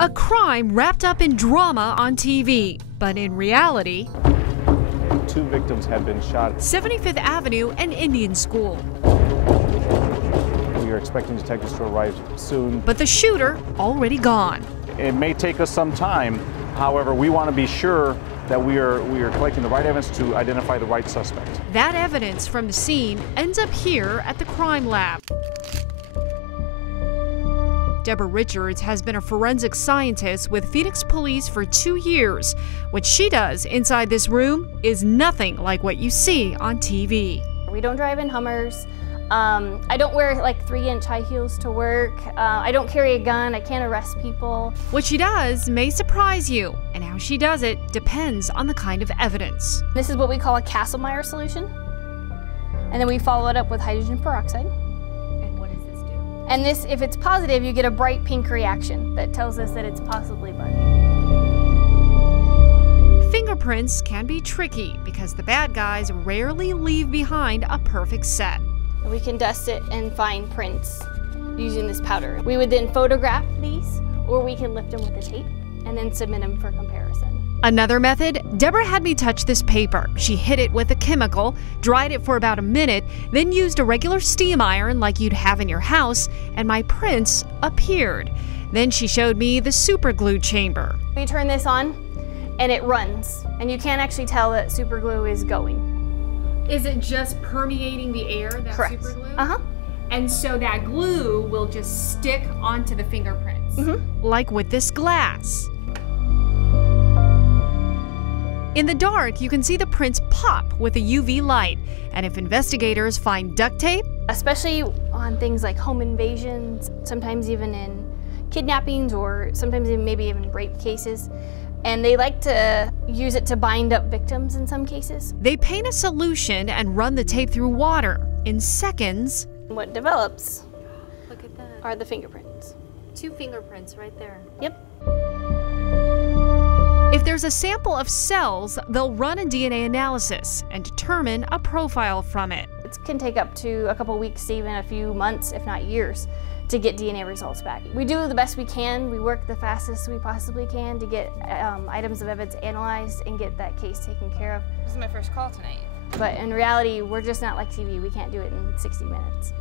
A crime wrapped up in drama on TV, but in reality, 2 victims have been shot. 75th Avenue and Indian School. We are expecting detectives to arrive soon. But the shooter already gone. It may take us some time. However, we want to be sure that we are collecting the right evidence to identify the right suspect. That evidence from the scene ends up here at the crime lab. Deborah Richards has been a forensic scientist with Phoenix Police for 2 years. What she does inside this room is nothing like what you see on TV. We don't drive in Hummers. I don't wear like 3-inch high heels to work. I don't carry a gun. I can't arrest people. What she does may surprise you, and how she does it depends on the kind of evidence. This is what we call a Castlemeyer solution. And then we follow it up with hydrogen peroxide. And what does this do? And this, if it's positive, you get a bright pink reaction that tells us that it's possibly blood. Fingerprints can be tricky because the bad guys rarely leave behind a perfect set. We can dust it and find prints using this powder. We would then photograph these, or we can lift them with a tape and then submit them for comparison. Another method, Deborah had me touch this paper. She hit it with a chemical, dried it for about a minute, then used a regular steam iron like you'd have in your house, and my prints appeared. Then she showed me the super glue chamber. We turn this on and it runs, and you can't actually tell that super glue is going. Is it just permeating the air, that Correct. super glue? Uh-huh. And so that glue will just stick onto the fingerprints, like with this glass. In the dark, you can see the prints pop with a UV light. And if investigators find duct tape, especially on things like home invasions, sometimes even in kidnappings, or sometimes maybe even rape cases, and they like to use it to bind up victims in some cases. they paint a solution and run the tape through water. In seconds, What develops Look at that. are the fingerprints. 2 fingerprints right there. Yep. if there's a sample of cells, they'll run a DNA analysis and determine a profile from it. It can take up to a couple weeks to even a few months, if not years, to get DNA results back. We do the best we can. We work the fastest we possibly can to get items of evidence analyzed and get that case taken care of. This is my first call tonight. But in reality, we're just not like TV. We can't do it in 60 minutes.